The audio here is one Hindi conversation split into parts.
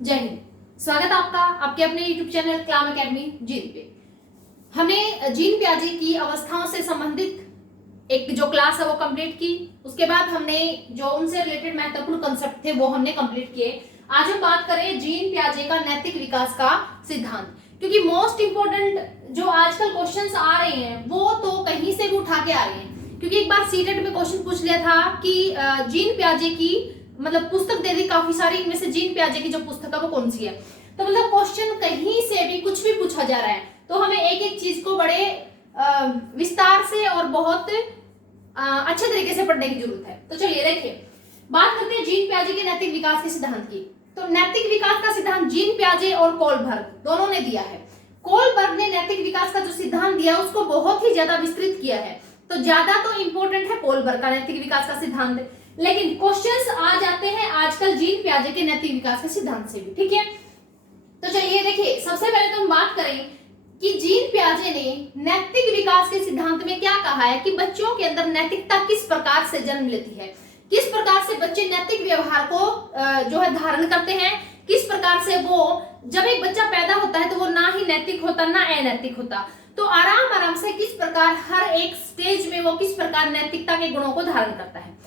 जय हिंद। स्वागत है आपका आपके अपने YouTube चैनल कलाम एकेडमी जीन पे। हमने जीन प्याजे की अवस्थाओं से संबंधित एक जो क्लास है वो कंप्लीट की। उसके बाद हमने जो उनसे रिलेटेड महत्वपूर्ण कंसेप्ट थे वो हमने कंप्लीट किए। आज हम बात करें जीन प्याजे का नैतिक विकास का सिद्धांत, क्योंकि मोस्ट इंपोर्टेंट जो आजकल क्वेश्चंस आ रहे हैं वो तो कहीं से भी उठा के आ रहे हैं। क्योंकि एक बार सीटेट में क्वेश्चन पूछ लिया था कि जीन प्याजे की मतलब पुस्तक दे दी काफी सारी, इनमें से जीन प्याजे की जो पुस्तक है वो कौन सी है। तो मतलब क्वेश्चन कहीं से भी कुछ भी पूछा जा रहा है तो हमें एक एक चीज को बड़े विस्तार से और बहुत अच्छे तरीके से पढ़ने की जरूरत है। तो चलिए देखिए, बात करते हैं जीन प्याजे के नैतिक विकास के सिद्धांत की। तो नैतिक विकास का सिद्धांत जीन प्याजे और कोलबर्ग दोनों ने दिया है। कोलबर्ग ने नैतिक विकास का जो सिद्धांत दिया उसको बहुत ही ज्यादा विस्तृत किया है, तो ज्यादा तो इंपॉर्टेंट है कोलबर्ग का नैतिक विकास का सिद्धांत, लेकिन क्वेश्चंस आ जाते हैं आजकल जीन प्याजे के नैतिक विकास के सिद्धांत से भी। ठीक है, तो चलिए देखिए, सबसे पहले तो हम बात करें कि जीन प्याजे ने नैतिक विकास के सिद्धांत में क्या कहा है कि बच्चों के अंदर नैतिकता किस प्रकार से जन्म लेती है, किस प्रकार से बच्चे नैतिक व्यवहार को जो है धारण करते हैं, किस प्रकार से वो जब एक बच्चा पैदा होता है तो वो ना ही नैतिक होता ना अनैतिक होता, तो आराम आराम से किस प्रकार हर एक स्टेज में वो किस प्रकार नैतिकता के गुणों को धारण करता है।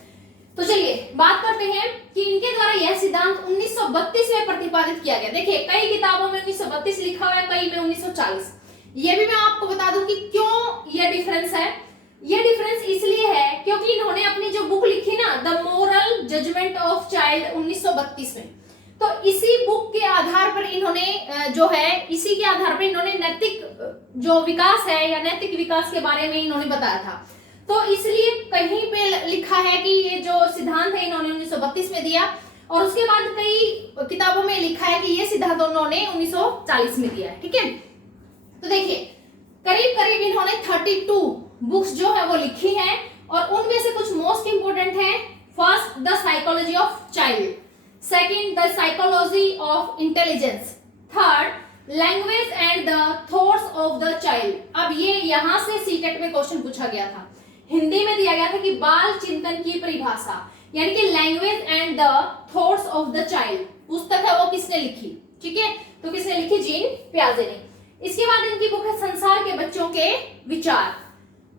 तो चलिए बात करते हैं कि इनके द्वारा यह सिद्धांत 1932 में प्रतिपादित किया गया। देखिए, कई किताबों में 1932 लिखा हुआ है, कई में 1940। ये भी मैं आपको बता दूं कि क्यों यह डिफरेंस है। यह डिफरेंस इसलिए है क्योंकि इन्होंने अपनी जो बुक लिखी ना, the moral judgment of child 1932 में, तो इसी बुक के आधार पर इन्होंने जो है इसी के आधार पर इन्होंने नैतिक जो विकास है या नैतिक विकास के बारे में इन्होंने बताया था। तो इसलिए कहीं पे लिखा है कि ये जो सिद्धांत है इन्होंने 1932 में दिया, और उसके बाद कई किताबों में लिखा है कि ये सिद्धांत उन्होंने 1940 में दिया है। ठीक है, तो देखिए करीब करीब इन्होंने 32 बुक्स जो है वो लिखी है, और उनमें से कुछ मोस्ट इंपोर्टेंट है। First, the psychology of child, second, the psychology of intelligence, third, language and the thoughts of the child. अब ये यहां से सीटेट में क्वेश्चन पूछा गया था, हिंदी में दिया गया था कि बाल चिंतन की परिभाषा, यानी कि language and the thoughts of the child पुस्तक है वो किसने लिखी। ठीक है, तो किसने लिखी? जीन प्याजे ने। इसके बाद इनकी बुक है संसार के बच्चों के विचार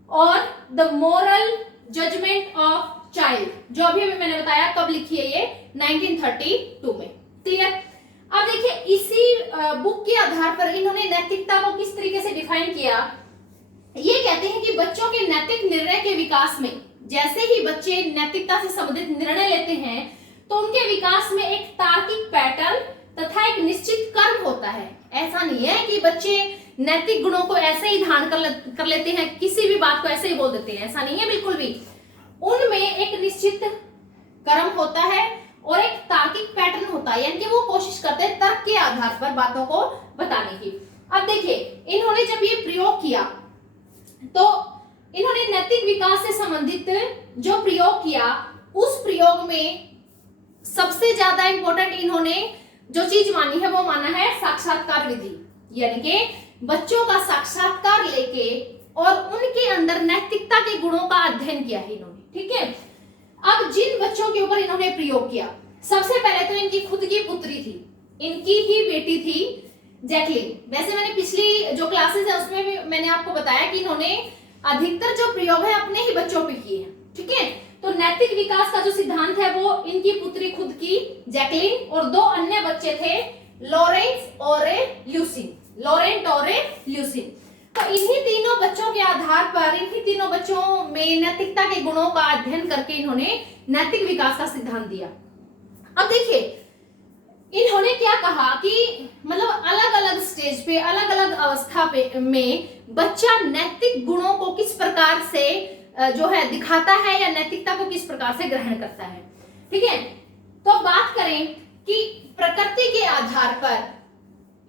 और the moral judgment of child, जो अभी मैंने बताया कब लिखी है ये, 1932 में। क्लियर? अब देखिए, इसी बुक के आधार पर इन्होंने नैतिकता को किस तरीके से डिफाइन किया। ये कहते हैं कि बच्चों के नैतिक निर्णय के विकास में, जैसे ही बच्चे नैतिकता से संबंधित निर्णय लेते हैं तो उनके विकास में एक तार्किक पैटर्न तथा एक निश्चित कर्म होता है। ऐसा नहीं है कि बच्चे नैतिक गुणों को ऐसे ही धारण कर लेते हैं, किसी भी बात को ऐसे ही बोल देते हैं, ऐसा नहीं है बिल्कुल भी। उनमें एक निश्चित कर्म होता है और एक तार्किक पैटर्न होता है, यानी कि वो कोशिश करते हैं तर्क के आधार पर बातों को बताने की। अब देखिए, इन्होंने जब ये प्रयोग किया तो इन्होंने नैतिक विकास से संबंधित जो प्रयोग किया, उस प्रयोग में सबसे ज्यादा इंपॉर्टेंट इन्होंने जो चीज मानी है वो माना है साक्षात्कार विधि, यानी कि बच्चों का साक्षात्कार लेके और उनके अंदर नैतिकता के गुणों का अध्ययन किया है इन्होंने। ठीक है, अब जिन बच्चों के ऊपर इन्होंने प्रयोग किया, सबसे पहले तो इनकी खुद की पुत्री थी, इनकी ही बेटी थी जैकलिन। वैसे मैंने पिछली जो क्लासेस है उसमें भी मैंने आपको बताया कि इन्होंने अधिकतर जो प्रयोग है अपने ही बच्चों पे किए हैं। ठीक है, तो नैतिक विकास का जो सिद्धांत है वो इनकी पुत्री खुद की जैकलिन और दो अन्य बच्चे थे, लॉरेंट और ल्यूसिन। तो इन्हीं तीनों बच्चों के आधार पर, इन्हीं तीनों बच्चों में नैतिकता के गुणों का अध्ययन करके इन्होंने नैतिक विकास का सिद्धांत दिया। अब देखिए, इन्होंने क्या कहा कि मतलब अलग अलग स्टेज पे, अलग अलग अवस्था पे में बच्चा नैतिक गुणों को किस प्रकार से जो है दिखाता है या नैतिकता को किस प्रकार से ग्रहण करता है। ठीक है, तो बात करें कि प्रकृति के आधार पर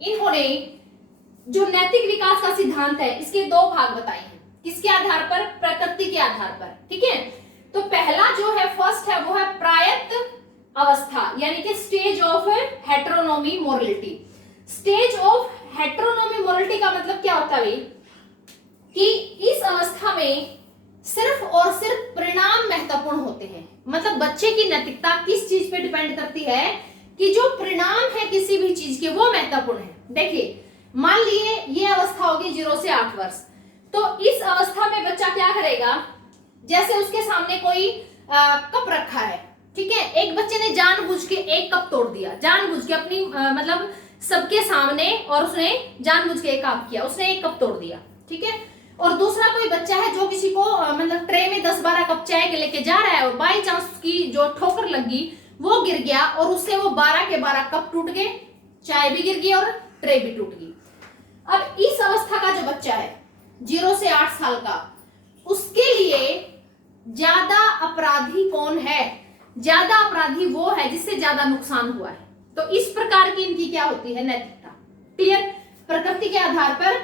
इन्होंने जो नैतिक विकास का सिद्धांत है इसके दो भाग बताए हैं। किसके आधार पर? प्रकृति के आधार पर। ठीक है, तो पहला जो है फर्स्ट है वो है प्रायत अवस्था, यानी कि stage of heteronomy morality. Stage of heteronomy morality का मतलब क्या होता है कि इस अवस्था में सिर्फ और सिर्फ परिणाम महत्वपूर्ण होते हैं। मतलब बच्चे की नैतिकता किस चीज पे डिपेंड करती है कि जो परिणाम है किसी भी चीज के वो महत्वपूर्ण है। देखिए मान लिए ये अवस्था होगी 0 से 8 वर्ष, तो इस अवस्था में बच्चा क्या करेगा, जैसे उसके सामने कोई कप रखा है, ठीक है, एक बच्चे ने जानबूझ के एक कप तोड़ दिया, जानबूझ के अपनी मतलब सबके सामने, और उसने जानबूझ के एक काम किया, उसने एक कप तोड़ दिया, ठीक है। और दूसरा कोई बच्चा है जो किसी को मतलब ट्रे में 10-12 कप चाय के लेके जा रहा है, और बाई चांस उसकी जो ठोकर लगी वो गिर गया, और उससे वो 12 के 12 कप टूट गए, चाय भी गिर गई और ट्रे भी टूट गई। अब इस अवस्था का जो बच्चा है 0 से 8 साल का, उसके लिए ज्यादा अपराधी कौन है, ज्यादा अपराधी वो है जिससे ज्यादा नुकसान हुआ है। तो इस प्रकार की इनकी क्या होती है, नैतिकता। क्लियर। प्रकृति के आधार पर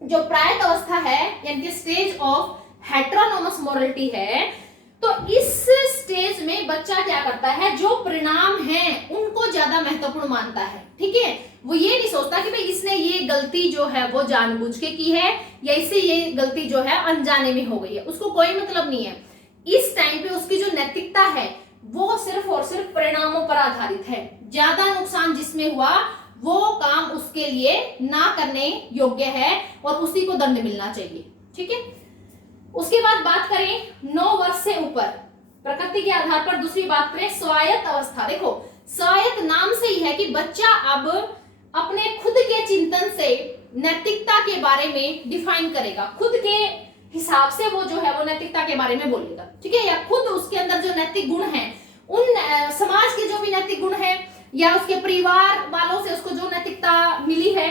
जो प्रायत अवस्था है यानी कि स्टेज ऑफ हेटेरोनोमस मोरालिटी है, तो इस स्टेज में बच्चा क्या करता है, जो परिणाम हैं उनको ज्यादा महत्वपूर्ण मानता है, ठीक है। वो ये नहीं सोचता कि भाई इसने ये गलती जो है वो जानबूझ के की है या इससे ये गलती जो है अनजाने में हो गई है, उसको कोई मतलब नहीं है। इस टाइम पे उसकी जो नैतिकता है वो सिर्फ और सिर्फ परिणामों पर आधारित है। ज्यादा नुकसान जिसमें हुआ वो काम उसके लिए ना करने योग्य है और उसी को दंड मिलना चाहिए, ठीक है। उसके बाद बात करें 9 वर्ष से ऊपर, प्रकृति के आधार पर दूसरी बात करें स्वायत्त अवस्था। देखो स्वायत्त नाम से ही है कि बच्चा अब अपने खुद के चिंतन से नैतिकता के बारे में डिफाइन करेगा, खुद के हिसाब से वो जो है वो नैतिकता के बारे में बोलेगा, ठीक है। या खुद उसके अंदर जो नैतिक गुण हैं, उन समाज के जो भी नैतिक गुण हैं या उसके परिवार वालों से उसको जो नैतिकता मिली है,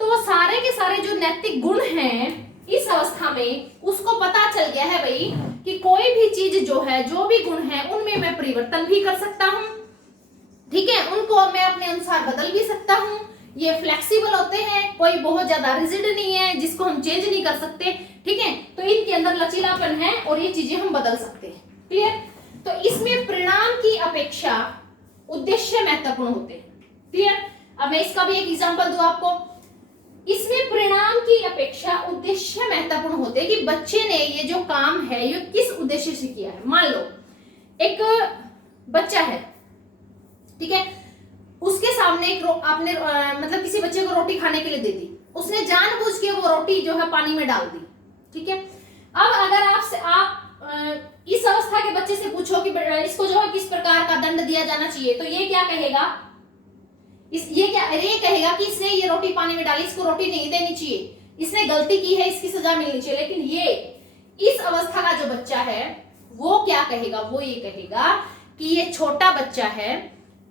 तो वो सारे के सारे जो नैतिक गुण हैं इस अवस्था में उसको पता चल गया है भाई कि कोई भी चीज जो है, जो भी गुण है उनमें मैं परिवर्तन भी कर सकता हूं, ठीक है, उनको मैं अपने अनुसार बदल भी सकता हूं। ये फ्लेक्सिबल होते हैं, कोई बहुत ज्यादा रिजिड नहीं है जिसको हम चेंज नहीं कर सकते, ठीक है। तो इनके अंदर लचीलापन है और ये चीजें हम बदल सकते हैं। क्लियर। तो इसमें परिणाम की अपेक्षा उद्देश्य महत्वपूर्ण होते हैं। क्लियर। अब मैं इसका भी एक एग्जांपल दूं आपको। इसमें परिणाम की अपेक्षा उद्देश्य महत्वपूर्ण होते हैं कि बच्चे ने ये जो काम है ये किस उद्देश्य से किया है। मान लो एक बच्चा है, ठीक है, उसके सामने एक आपने मतलब किसी बच्चे को रोटी खाने के लिए दे दी, उसने जानबूझ के वो रोटी जो है पानी में डाल दी, ठीक है। अब अगर आप इस अवस्था के बच्चे से पूछो कि इसको जो है किस प्रकार का दंड दिया जाना चाहिए, तो ये क्या कहेगा, ये कहेगा कि इसने ये रोटी पानी में डाली, इसको रोटी नहीं देनी चाहिए, इसने गलती की है, इसकी सजा मिलनी चाहिए। लेकिन ये इस अवस्था का जो बच्चा है वो क्या कहेगा, वो ये कहेगा कि ये छोटा बच्चा है,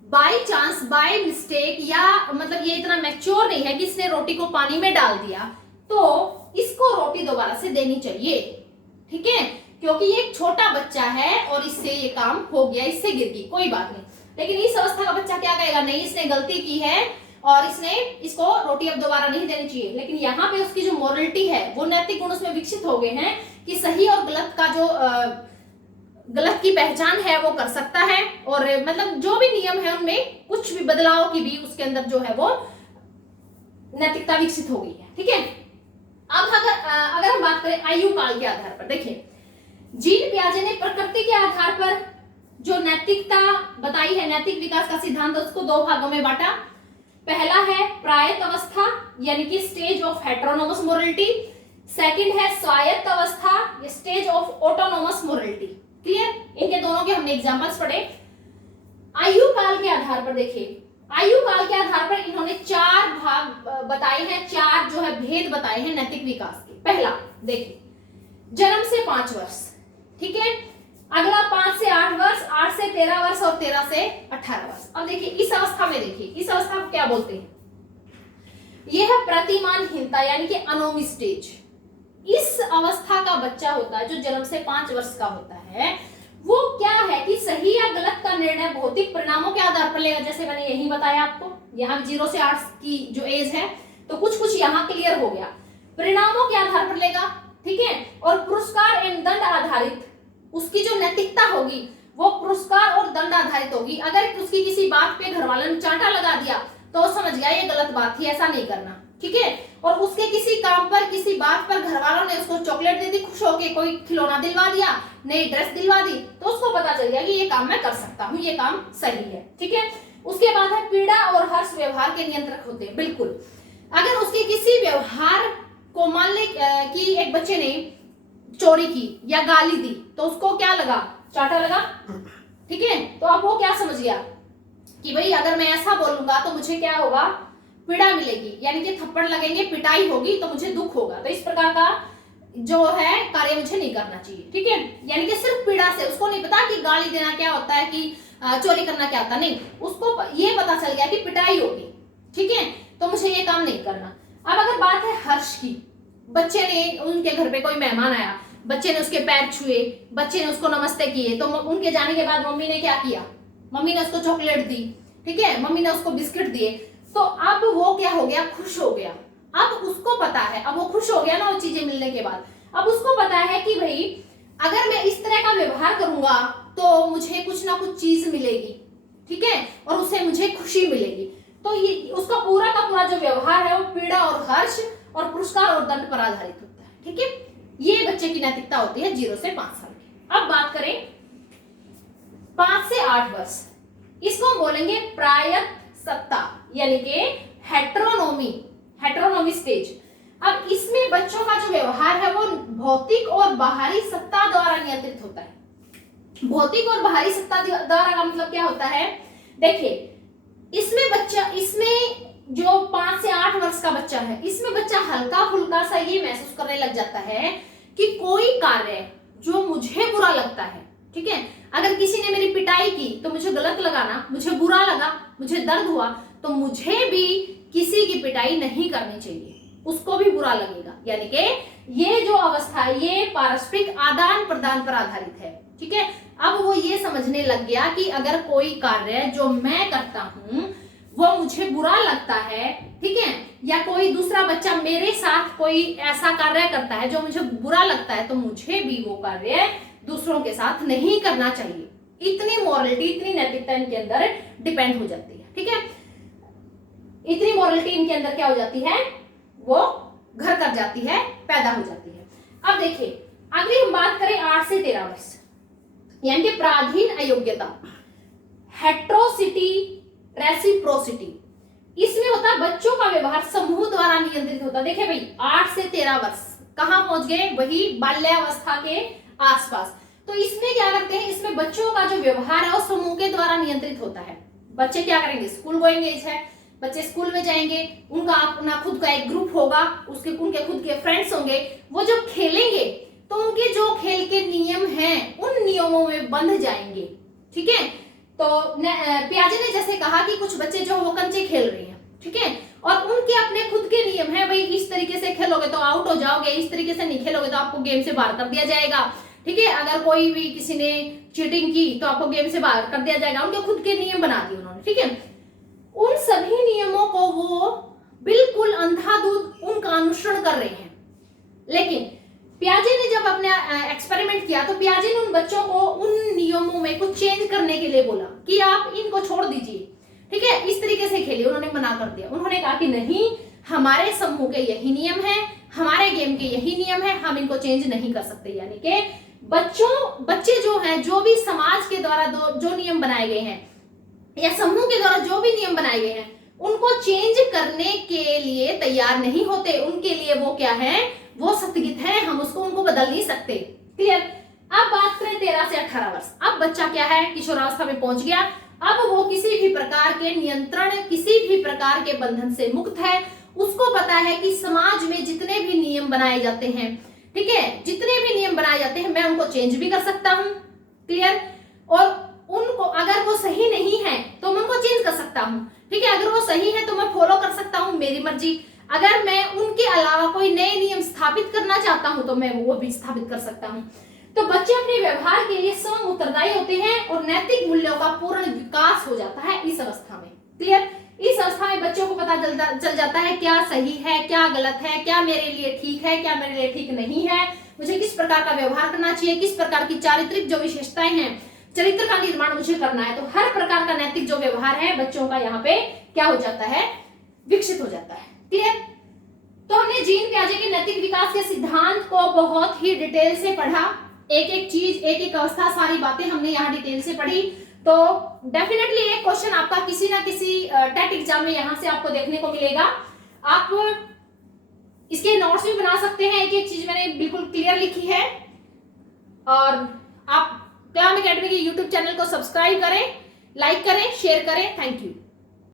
बाय चांस बाय मिस्टेक या मतलब ये इतना मैच्योर नहीं है कि इसने रोटी को पानी में डाल दिया, तो इसको रोटी दोबारा से देनी चाहिए, ठीक है, क्योंकि ये एक छोटा बच्चा है और इससे ये काम हो गया, इससे गिर गई, कोई बात नहीं। लेकिन इस अवस्था का बच्चा क्या कहेगा, नहीं इसने गलती की है और इसको रोटी अब दोबारा नहीं देनी चाहिए। लेकिन यहाँ पे उसकी जो मोरलिटी है, वो नैतिक गुण उसमें विकसित हो गए हैं कि सही और गलत का जो गलत की पहचान है वो कर सकता है, और मतलब जो भी नियम है उनमें कुछ भी बदलाव की भी उसके अंदर जो है वो नैतिकता विकसित हो गई है, ठीक है। अब अगर हम बात करें आयु काल के आधार पर, देखिए जीन पियाजे ने प्रकृति के आधार पर जो नैतिकता बताई है, नैतिक विकास का सिद्धांत, उसको 2 भागों में बांटा। पहला है प्रायत अवस्था यानी कि स्टेज ऑफ हेटेरोनोमस मोरालिटी, सेकंड है स्वायत्त अवस्था, stage of autonomous morality. Clear. इनके दोनों के हमने एग्जांपल्स पढ़े। आयु काल के आधार पर देखिए, आयु काल के आधार पर इन्होंने 4 भाग बताए हैं, 4 जो है भेद बताए हैं नैतिक विकास के। पहला देखिए जन्म से 5 वर्ष, ठीक है, अगला 5 से 8 वर्ष, 8 से 13 वर्ष और 13 से 18 वर्ष। अब देखिए इस अवस्था में, देखिए इस अवस्था को क्या बोलते हैं, यह है प्रतिमानहीनता यानी कि अनोमी स्टेज। इस अवस्था का बच्चा होता है जो जन्म से 5 वर्ष का होता है, वो क्या है कि सही या गलत का निर्णय भौतिक परिणामों के आधार पर लेगा। जैसे मैंने यही बताया आपको, यहाँ 0 से 8 की जो एज है, तो कुछ यहाँ क्लियर हो गया, परिणामों के आधार पर लेगा, ठीक है। और पुरस्कार एवं दंड आधारित उसकी जो नैतिकता होगी वो पुरस्कार और दंड आधारित होगी। अगर उसकी किसी बात पे घर वालों ने चांटा लगा दिया तो समझ गया ये गलत बात थी, ऐसा नहीं करना, ठीक है। और उसके किसी काम पर, किसी बात पर घर वालों ने उसको चॉकलेट दे दी, खुश होके कोई खिलौना दिलवा दिया, नई ड्रेस दिलवा दी, तो उसको पता चल गया कि ये काम मैं कर सकता हूँ, ये काम सही है, ठीक है। उसके बाद है पीड़ा और हर्ष व्यवहार के नियंत्रक होते हैं। बिल्कुल, अगर उसके किसी व्यवहार को मान ले कि एक बच्चे ने चोरी की या गाली दी तो उसको क्या लगा, चाटा लगा, ठीक है। तो अब वो क्या समझ गया कि भाई अगर मैं ऐसा बोलूंगा तो मुझे क्या होगा, पीड़ा मिलेगी, यानी कि थप्पड़ लगेंगे, पिटाई होगी तो मुझे दुख होगा। तो इस प्रकार का जो है कार्य मुझे नहीं करना चाहिए, ठीक है। यानी कि सिर्फ पीड़ा से, उसको नहीं पता कि गाली देना क्या होता है, कि चोरी करना क्या होता, नहीं, उसको ये पता चल गया कि पिटाई होगी, ठीक है, तो मुझे ये काम नहीं करना। अब अगर बात है हर्ष की, बच्चे ने, उनके घर पे कोई मेहमान आया, बच्चे ने उसके पैर छुए, बच्चे ने उसको नमस्ते किए, तो उनके जाने के बाद मम्मी ने क्या किया, मम्मी ने उसको चॉकलेट दी, ठीक है, मम्मी ने उसको बिस्किट दिए, तो अब वो क्या हो गया, खुश हो गया। अब उसको पता है, अब वो खुश हो गया ना वो चीजें मिलने के बाद, अब उसको पता है कि भाई अगर मैं इस तरह का व्यवहार करूंगा तो मुझे कुछ ना कुछ चीज मिलेगी, ठीक है, और उससे मुझे खुशी मिलेगी। तो ये उसका पूरा का पूरा जो व्यवहार है वो पीड़ा और हर्ष और पुरस्कार और दंड पर आधारित होता है, ठीक है। ये बच्चे की नैतिकता होती है 0 से 5 साल की। अब बात करें 5 से 8 वर्ष, इसको बोलेंगे प्रायत्सत्ता, यानी कि हेटेरोनोमी स्टेज। अब इसमें बच्चों का जो व्यवहार है वो भौतिक और बाहरी सत्ता द्वारा नियंत्रित होता है। भौतिक और बाहरी सत्ता द्वारा का मतलब क्या होता है, देखिए इसमें जो 5 से 8 वर्ष का बच्चा है, इसमें बच्चा हल्का फुल्का सा ये महसूस करने लग जाता है कि कोई कार्य जो मुझे बुरा लगता है, ठीक है, अगर किसी ने मेरी पिटाई की तो मुझे गलत लगा ना, मुझे बुरा लगा, मुझे दर्द हुआ, तो मुझे भी किसी की पिटाई नहीं करनी चाहिए, उसको भी बुरा लगेगा। यानी कि ये जो अवस्था है ये पारस्परिक आदान प्रदान पर आधारित है, ठीक है। अब वो ये समझने लग गया कि अगर कोई कार्य जो मैं करता हूं वो मुझे बुरा लगता है, ठीक है, या कोई दूसरा बच्चा मेरे साथ कोई ऐसा कार्य करता है जो मुझे बुरा लगता है, तो मुझे भी वो कार्य दूसरों के साथ नहीं करना चाहिए। इतनी मॉरलिटी, इतनी नैतिकता इनके अंदर डिपेंड हो जाती है, ठीक है। इतनी मॉरलिटी इनके अंदर क्या हो जाती है, वो घर कर जाती है, पैदा हो जाती है। अब देखिए अगली हम बात करें 8 से 13 वर्ष, यानी कि पराधीन अयोग्यता, हेट्रोसिटी, रेसिप्रोसिटी। इसमें होता है बच्चों का व्यवहार समूह द्वारा नियंत्रित होता है। देखिए भाई 8 से 13 वर्ष कहां पहुंच गए, वही बाल्यावस्था के आसपास। तो इसमें क्या करते हैं, इसमें बच्चों का जो व्यवहार है वो समूह के द्वारा नियंत्रित होता है। बच्चे क्या करेंगे, स्कूल गोइंग एज है, बच्चे स्कूल में जाएंगे, उनका अपना खुद का एक ग्रुप होगा, उनके खुद के फ्रेंड्स होंगे, वो जब खेलेंगे तो उनके जो खेल के नियम हैं उन नियमों में बंध जाएंगे, ठीक है। तो पियाजे ने जैसे कहा कि कुछ बच्चे जो वो कंचे खेल रहे हैं, ठीक है, और उनके अपने खुद के नियम है, भाई इस तरीके से खेलोगे तो आउट हो जाओगे, इस तरीके से नहीं खेलोगे तो आपको गेम से बाहर कर दिया जाएगा, ठीक है। अगर कोई भी किसी ने चीटिंग की तो आपको गेम से बाहर कर दिया जाएगा। उनके खुद के नियम बना दिए उन्होंने, ठीक है। उन सभी नियमों को वो बिल्कुल अंधाधुंध उनका अनुसरण कर रहे हैं। लेकिन पियाजे ने जब अपने एक्सपेरिमेंट किया तो पियाजे ने उन बच्चों को उन नियमों में कुछ चेंज करने के लिए बोला कि आप इनको छोड़ दीजिए, ठीक है, इस तरीके से खेलिए। उन्होंने मना कर दिया, उन्होंने कहा कि नहीं, हमारे समूह के यही नियम है, हमारे गेम के यही नियम है, हम इनको चेंज नहीं कर सकते। यानी कि बच्चे जो हैं, जो भी समाज के द्वारा जो नियम बनाए गए हैं या समूह के द्वारा जो भी नियम बनाए गए हैं उनको चेंज करने के लिए तैयार नहीं होते। उनके लिए वो क्या है, वो स्थगित है, हम उनको बदल नहीं सकते। क्लियर। अब बात करें 13 से 18 वर्ष। अब बच्चा क्या है, किशोरावस्था में पहुंच गया। अब वो किसी भी प्रकार के नियंत्रण, किसी भी प्रकार के बंधन से मुक्त है। उसको पता है कि समाज में जितने भी नियम बनाए जाते हैं, ठीक है, जितने भी नियम बनाए जाते हैं मैं उनको चेंज भी कर सकता हूं। क्लियर। और उनको अगर वो सही नहीं है तो मैं उनको चेंज कर सकता हूं, ठीक है। अगर वो सही है तो मैं फॉलो कर सकता हूं, मेरी मर्जी। अगर मैं उनके अलावा कोई नए नियम स्थापित करना चाहता हूं तो मैं वो भी स्थापित कर सकता हूं। तो बच्चे अपने व्यवहार के लिए स्वयं उत्तरदायी होते हैं और नैतिक मूल्यों का पूर्ण विकास हो जाता है इस अवस्था में। क्लियर। इस अवस्था में बच्चों को पता चल जाता है क्या सही है, क्या गलत है, क्या मेरे लिए ठीक है, क्या मेरे लिए ठीक नहीं है, मुझे किस प्रकार का व्यवहार करना चाहिए, किस प्रकार की चारित्रिक जो विशेषताएं हैं, चरित्र का निर्माण मुझे करना है। तो हर प्रकार का नैतिक जो व्यवहार है बच्चों का यहाँ पे क्या हो जाता है, विकसित हो जाता है। क्लियर। तो हमने जीन पियाजे के नैतिक विकास के सिद्धांत को बहुत ही डिटेल से पढ़ा, एक एक चीज, एक एक अवस्था, सारी बातें हमने यहाँ डिटेल से पढ़ी। तो डेफिनेटली एक क्वेश्चन आपका किसी ना किसी टेट एग्जाम में यहां से आपको देखने को मिलेगा। आप इसके नोट्स भी बना सकते हैं, एक एक चीज मैंने बिल्कुल क्लियर लिखी है। और आप क्लाम एकेडमी के यूट्यूब चैनल को सब्सक्राइब करें, लाइक करें, शेयर करें। Thank you.